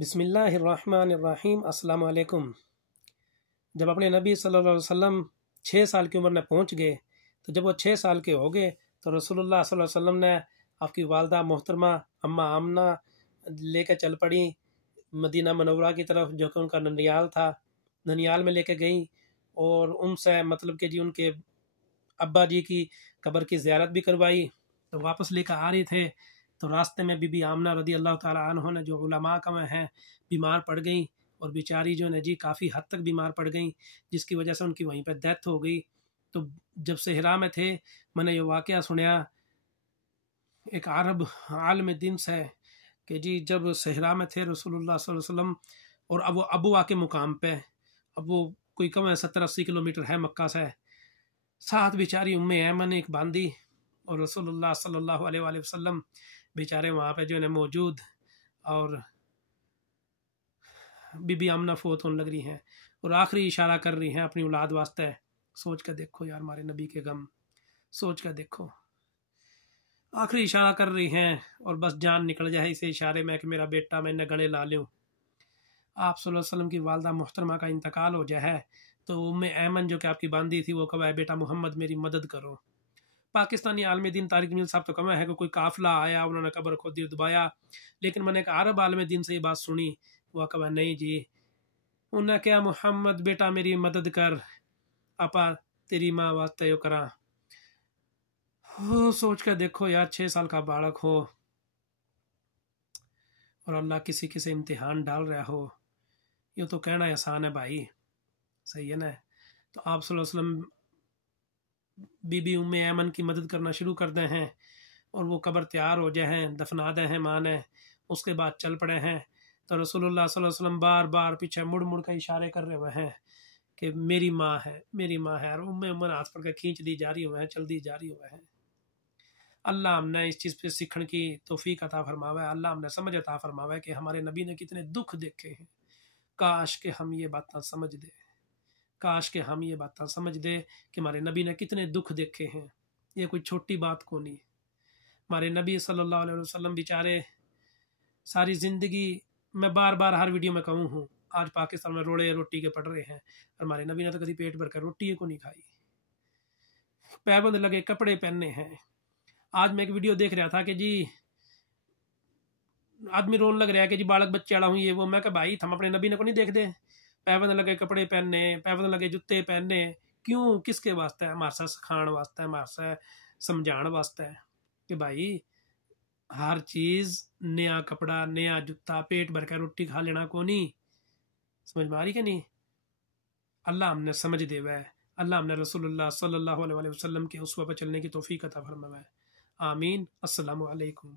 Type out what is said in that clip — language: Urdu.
بسم اللہ الرحمن الرحیم۔ السلام علیکم۔ جب اپنے نبی صلی اللہ علیہ وسلم 6 سال کی عمر میں پہنچ گئے تو جب وہ 6 سال کے ہو گئے تو رسول اللہ صلی اللہ علیہ وسلم نے آپ کی والدہ محترمہ اماں آمنہ لے کے چل پڑیں مدینہ منورہ کی طرف، جو کہ ان کا ننیال تھا۔ ننیال میں لے کے گئیں اور ان سے مطلب کہ ان کے ابا جی کی قبر کی زیارت بھی کروائی۔ تو واپس لے کر آ رہے تھے تو راستے میں بی بی آمنہ رضی اللہ تعالیٰ عنہ نے، جو علماء کا میں ہیں، بیمار پڑ گئیں اور بیچاری جو ہے کافی حد تک بیمار پڑ گئیں، جس کی وجہ سے ان کی وہیں پہ ڈیتھ ہو گئی۔ تو جب صحرا میں تھے میں نے یہ واقعہ سنیا ایک عرب عالم دین سے کہ جب صحرا میں تھے رسول اللہ صلی اللہ علیہ وسلم اور اب وہ ابوا کے مقام پہ، اب وہ کوئی کم ہے 70-80 کلومیٹر ہے مکہ سے، ساتھ بیچاری ام ایمن ایک باندھی اور رسول اللہ صلی اللہ علیہ وآلہ وسلم بیچارے وہاں پہ جو ہے موجود، اور بی بی آمنہ فوت ہونے لگ رہی ہیں اور آخری اشارہ کر رہی ہیں اپنی اولاد واسطے۔ سوچ کر دیکھو یار ہمارے نبی کے غم، سوچ کر دیکھو، آخری اشارہ کر رہی ہیں اور بس جان نکل جائے اسے اشارے میں کہ میرا بیٹا میں نے گلے لا لوں۔ آپ صلی اللہ علیہ وسلم کی والدہ محترمہ کا انتقال ہو جائے تو ام ایمن جو کہ آپ کی باندھی تھی وہ کہا بیٹا محمد میری مدد کرو۔ پاکستانی عالم دین طارق جمیل صاحب تو کم ہے کہ کوئی قافلہ آیا انہوں نے قبر کو دبایا، لیکن میں نے ایک عرب عالم دین سے یہ بات سنی، وہ کہا نہیں جی، انہوں نے کہا محمد بیٹا میری مدد کر، اپا تیری ماں واسطے یو کراں۔ سوچ کر دیکھو یار 6 سال کا بالک ہو اور اللہ کسی سے امتحان ڈال رہا ہو، یہ تو کہنا آسان ہے بھائی، صحیح ہے نا؟ تو آپ صلی اللہ علیہ وسلم بی بی ام ایمن کی مدد کرنا شروع کر دے ہیں اور وہ قبر تیار ہو جائے ہیں، دفنا دے ہیں ماں نے، اس کے بعد چل پڑے ہیں تو رسول اللہ صلی اللہ علیہ وسلم بار بار پیچھے مڑ مڑ کے اشارے کر رہے ہوئے ہیں کہ میری ماں ہے، میری ماں ہے، اور ام ہاتھ پڑھ کے کھینچ دی جا رہی ہوئے ہیں، چل دی جا رہی ہوئے ہیں۔ اللہ ہم نے اس چیز پہ سیکھنے کی توفیق عطا فرماوے، اللہ ہم نے سمجھ عطا فرماوے کہ ہمارے نبی نے کتنے دکھ دیکھے ہیں، کاش کہ ہم یہ باتیں سمجھ دیں، کاش کہ ہم یہ باتیں سمجھ دے کہ ہمارے نبی نے کتنے دکھ دیکھے ہیں۔ یہ کوئی چھوٹی بات کو نہیں۔ ہمارے نبی صلی اللہ علیہ وسلم بیچارے ساری زندگی، میں بار بار ہر ویڈیو میں کہوں ہوں، آج پاکستان میں روڑے روٹی کے پڑ رہے ہیں، اور ہمارے نبی نے تو کبھی پیٹ بھر کر روٹی کو نہیں کھائی، پابند لگے کپڑے پہننے ہیں۔ آج میں ایک ویڈیو دیکھ رہا تھا کہ آدمی رون لگ رہا ہے کہ بالک بچے اڑا ہوں یہ وہ، میں کہ بھائی ہم اپنے نبی نے کو نہیں دیکھ دے؟ پابند لگے کپڑے پہننے، پابند لگے جوتے پہننے، کیوں؟ کس کے واسطے؟ ہمارے ساتھ سکھان واسطے، ہمارے ساتھ سمجھان واسطے کہ بھائی ہر چیز نیا کپڑا، نیا جوتا، پیٹ بھر کے روٹی کھا لینا کو نہیں، سمجھ میں آ رہی کہ نہیں؟ اللہ ہم نے سمجھ دے وے، اللہ ہم نے رسول اللہ صلی اللہ علیہ وسلم کے اسوہ پہ چلنے کی توفیق عطا فرمائے، آمین۔ السلام علیکم۔